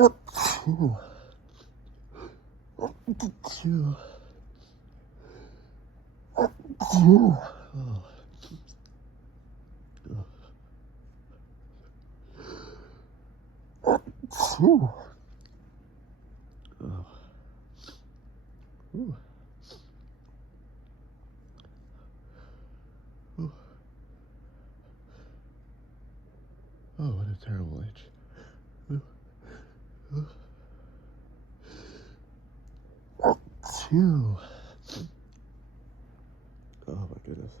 Oh, what a terrible itch. Phew. Oh my goodness.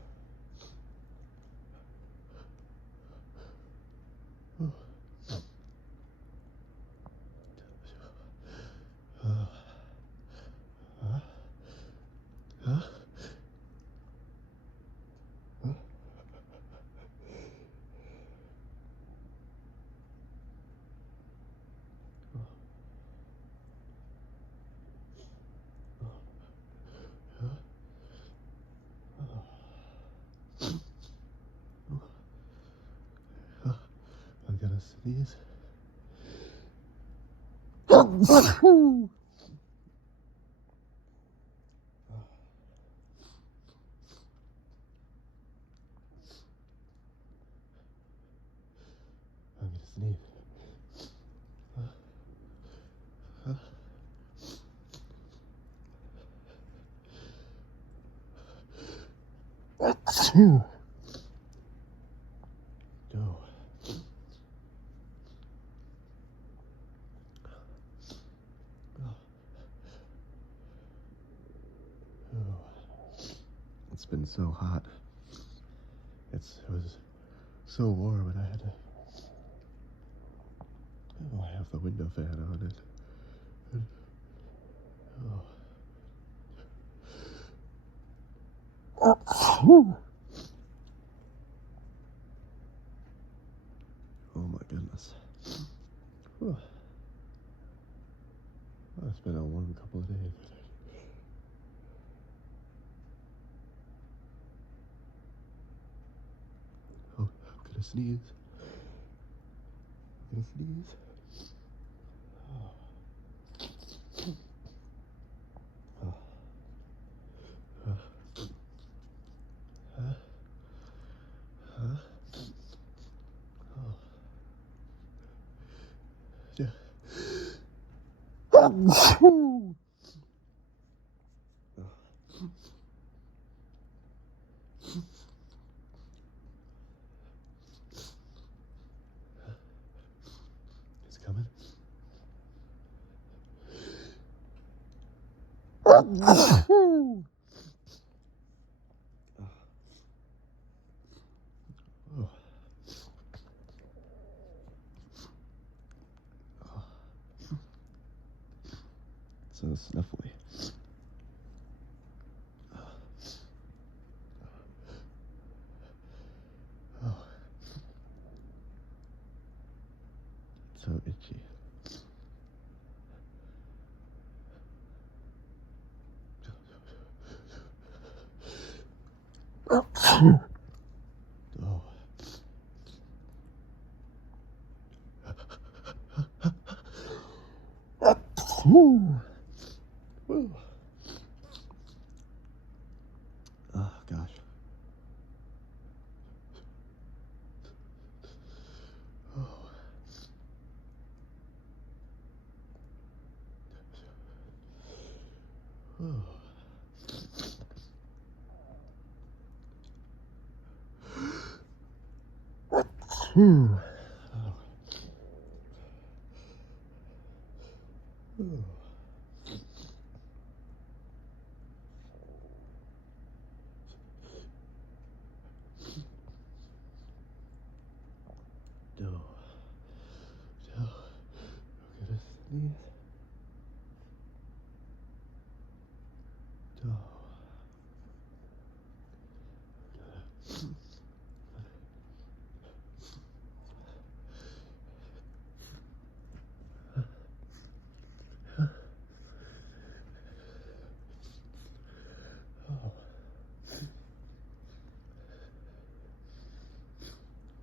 I'm gonna sneeze. I'm gonna sneeze. Phew. Oh. It's been so hot. It was so warm, and I had to. Oh, I have the window fan on it. Oh. Oh my goodness. Oh, it's been a warm couple of days. Oh, I'm gonna sneeze. I'm gonna sneeze. Yeah. It's coming. Oh. So snuffly. Oh. So itchy. Oh. Ooh. Ooh. Oh gosh. Oh. Oh. Phew. Oh. Oh. Oh. Oh. I'm gonna sneeze. Oh. Oh.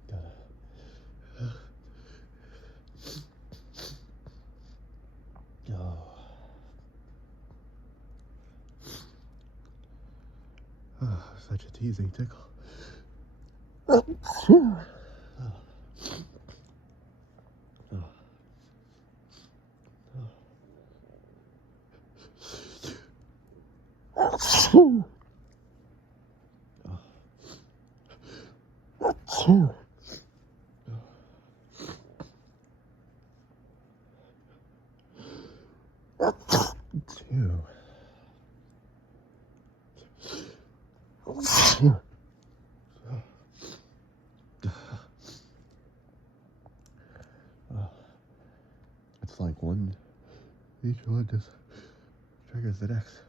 Gotta. Such a teasing tickle. It's like each one just triggers the next.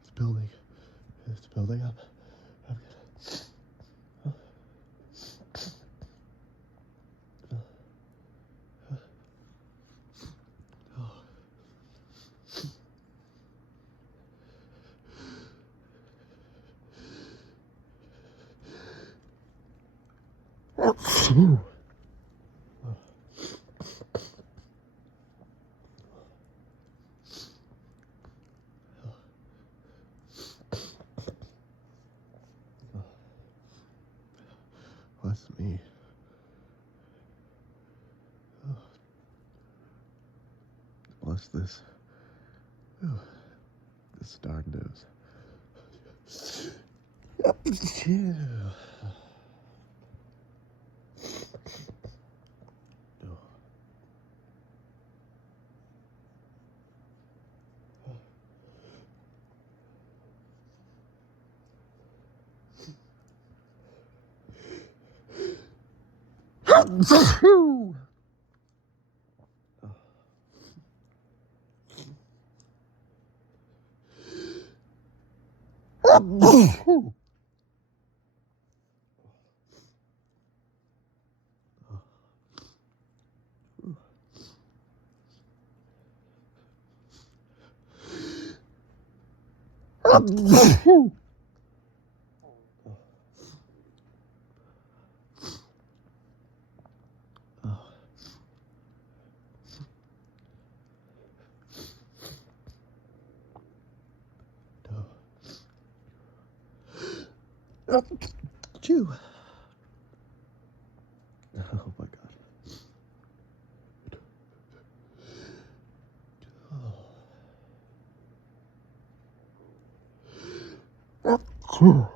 It's building. It's building up. I'm good. Bless me. Bless this. This darn news. Chew. Oh my god.